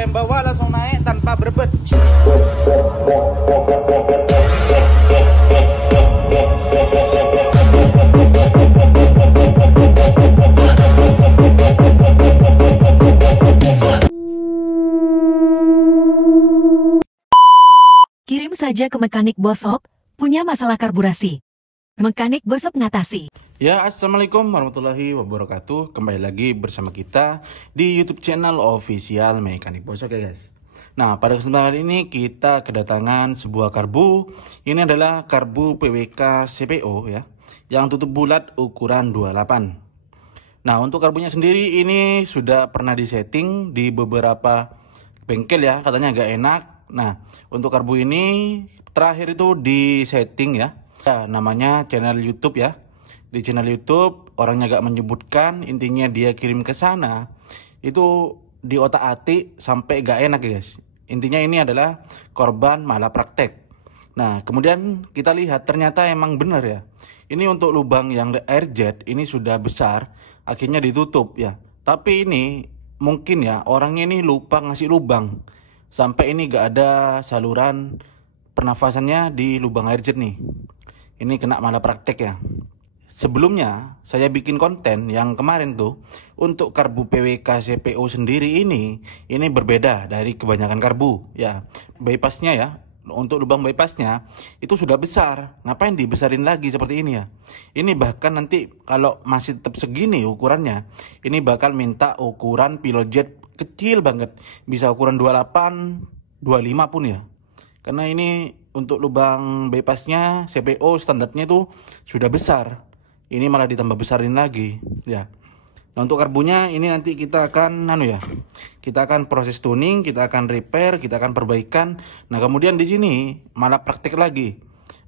lem bawah langsung naik tanpa berebut. Kirim saja ke Mekanik Bosok, punya masalah karburasi. Mekanik Bosok ngatasi. Ya, assalamualaikum warahmatullahi wabarakatuh. Kembali lagi bersama kita di YouTube channel official Mekanik Bosok ya guys. Nah, pada kesempatan ini kita kedatangan sebuah karbu. Ini adalah karbu PWK CPO ya, yang tutup bulat ukuran 28. Nah, untuk karbunya sendiri ini sudah pernah disetting di beberapa bengkel ya, katanya agak enak. Nah, untuk karbu ini terakhir itu di setting ya, namanya channel YouTube ya. Di channel YouTube orangnya gak menyebutkan, intinya dia kirim ke sana itu di otak-atik sampai gak enak guys. Intinya ini adalah korban malah praktek. Nah, kemudian kita lihat ternyata emang benar ya. Ini untuk lubang yang air jet ini sudah besar, akhirnya ditutup ya. Tapi ini mungkin ya orangnya ini lupa ngasih lubang. Sampai ini gak ada saluran pernafasannya di lubang air jet nih. Ini kena malah praktek ya. Sebelumnya saya bikin konten yang kemarin tuh untuk karbu PWK CPO sendiri ini berbeda dari kebanyakan karbu ya. Bypassnya ya, untuk lubang bypassnya itu sudah besar. Ngapain dibesarin lagi seperti ini ya? Ini bahkan nanti kalau masih tetap segini ukurannya, ini bakal minta ukuran pilot jet kecil banget, bisa ukuran 28, 25 pun ya. Karena ini untuk lubang bypassnya CPO standarnya itu sudah besar. Ini malah ditambah besarin lagi ya. Nah, untuk karbunya ini nanti kita akan kita akan proses tuning, kita akan repair, kita akan perbaikan. Nah, kemudian di sini malah praktek lagi.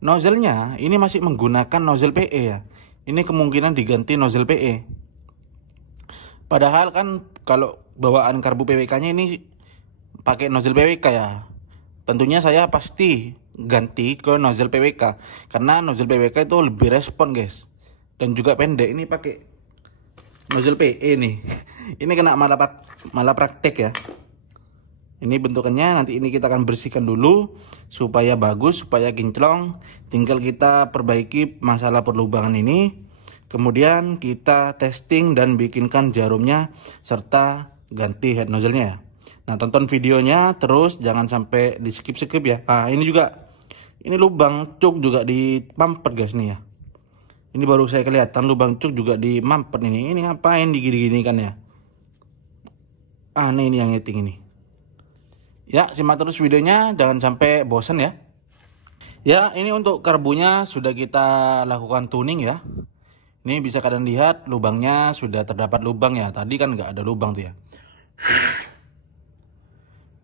Nozzle-nya ini masih menggunakan nozzle PE ya. Ini kemungkinan diganti nozzle PE. Padahal kan kalau bawaan karbu PWK-nya ini pakai nozzle PWK ya. Tentunya saya pasti ganti ke nozzle PWK karena nozzle PWK itu lebih respon guys. Dan juga pendek. Ini pakai nozzle PE nih. Ini kena malah praktek ya. Ini bentukannya nanti ini kita akan bersihkan dulu supaya bagus, supaya kinclong. Tinggal kita perbaiki masalah perlubangan ini. Kemudian kita testing dan bikinkan jarumnya serta ganti head nozzle-nya ya. Nah, tonton videonya terus, jangan sampai di skip-skip ya. Nah, ini juga, ini lubang cuk juga dimampet guys nih ya. Ini baru saya kelihatan lubang cuk juga dimampet ini. Ini ngapain digini-gini kan ya? Aneh ini yang ngeting ini. Ya, simak terus videonya, jangan sampai bosan ya. Ya, ini untuk karbunya sudah kita lakukan tuning ya. Ini bisa kalian lihat lubangnya sudah terdapat lubang ya. Tadi kan nggak ada lubang tuh ya.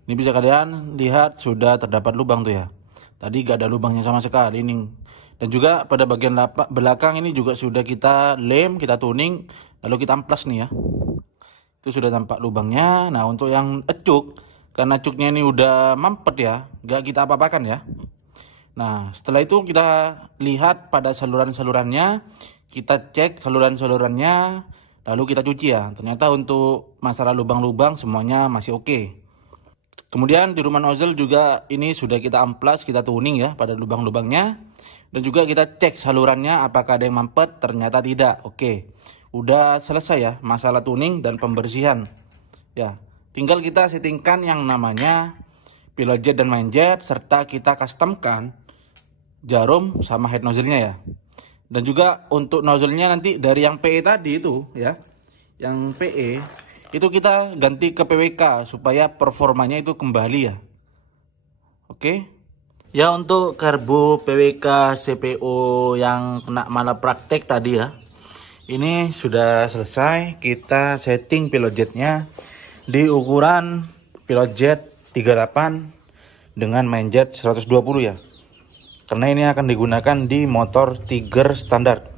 Ini bisa kalian lihat sudah terdapat lubang tuh ya. Tadi nggak ada lubangnya sama sekali ini. Dan juga pada bagian belakang ini juga sudah kita lem, kita tuning, lalu kita amplas nih ya. Itu sudah tampak lubangnya. Nah, untuk yang cuk, karena cuknya ini udah mampet ya, nggak kita apa-apakan ya. Nah, setelah itu kita lihat pada saluran-salurannya. Kita cek saluran-salurannya, lalu kita cuci ya. Ternyata untuk masalah lubang-lubang semuanya masih oke. Kemudian di rumah nozzle juga ini sudah kita amplas, kita tuning ya pada lubang-lubangnya. Dan juga kita cek salurannya apakah ada yang mampet, ternyata tidak. Oke, udah selesai ya masalah tuning dan pembersihan. Ya, tinggal kita settingkan yang namanya pilot jet dan main jet, serta kita customkan jarum sama head nozzle-nya ya. Dan juga untuk nozzle-nya nanti dari yang PE tadi itu ya, yang PE itu kita ganti ke PWK supaya performanya itu kembali ya. Oke. Ya, untuk karbu PWK CPO yang kena malah praktek tadi ya, ini sudah selesai. Kita setting pilot jetnya di ukuran pilot jet 38 dengan main jet 120 ya. Karena ini akan digunakan di motor Tiger standar.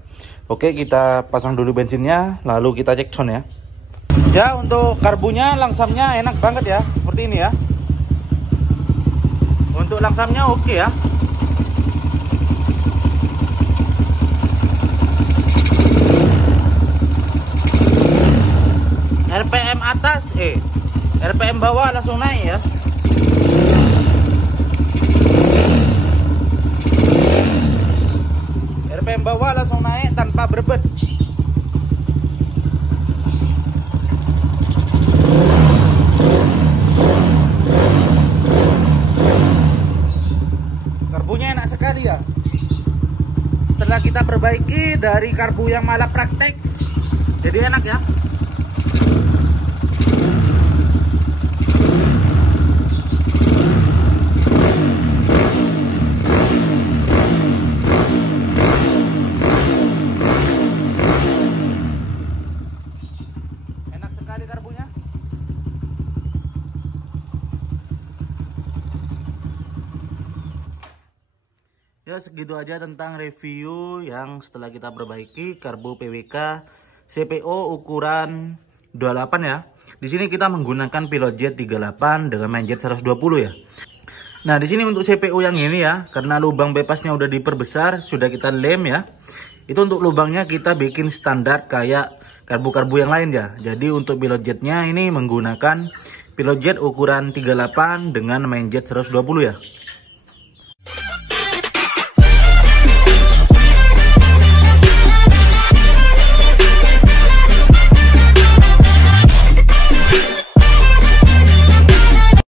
Oke, kita pasang dulu bensinnya, lalu kita cek sound ya. Ya, untuk karbunya langsamnya enak banget ya, seperti ini ya. Untuk langsamnya oke ya. RPM atas RPM bawah langsung naik ya. RPM bawah langsung naik tanpa berebet. Karbunya enak sekali ya. Setelah kita perbaiki dari karbu yang malah praktek, jadi enak ya. Enak sekali karbunya. Ya segitu aja tentang review yang setelah kita perbaiki karbu PWK CPO ukuran 28 ya. Di sini kita menggunakan pilot jet 38 dengan main jet 120 ya. Nah, di sini untuk CPU yang ini ya, karena lubang bypassnya udah diperbesar, sudah kita lem ya. Itu untuk lubangnya kita bikin standar kayak karbu-karbu yang lain ya. Jadi untuk pilot jetnya ini menggunakan pilot jet ukuran 38 dengan main jet 120 ya.